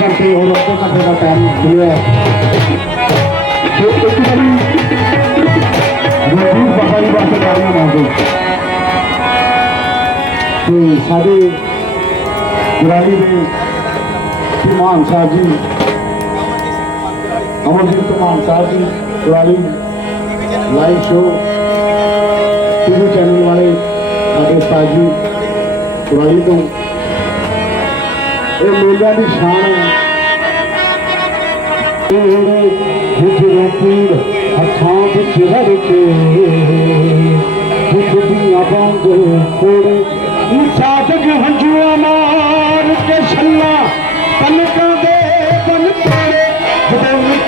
करते और उनको करने का टाइम मिले मान साहब जी अमरजीत मान साहब जी गुराली लाइव शो टीवी चैनल वाले साढ़े साहब जी गुराली तो ਇਹ ਮੇਲਿਆਂ ਦੀ ਸ਼ਾਨ ਹੈ ਹੁਜਰੇ ਪੀੜ ਹੱਥਾਂ ਵਿੱਚ ਹਰ ਕੇ ਦੁੱਖ ਦੀਆਂ ਵਾਂਗ ਕੋੜੇ ਸਾਧਕ ਹੰਝੂਆਂ ਮਾਰ ਕੇ ਛੱਲਾ ਪਲਕਾਂ ਦੇ ਬਨ ਤੋੜੇ ਜਦੋਂ ਮਿੱਠੀ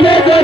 Let's go.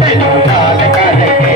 ਤੈਨੂੰ ਯਾਦ ਕਰਕੇ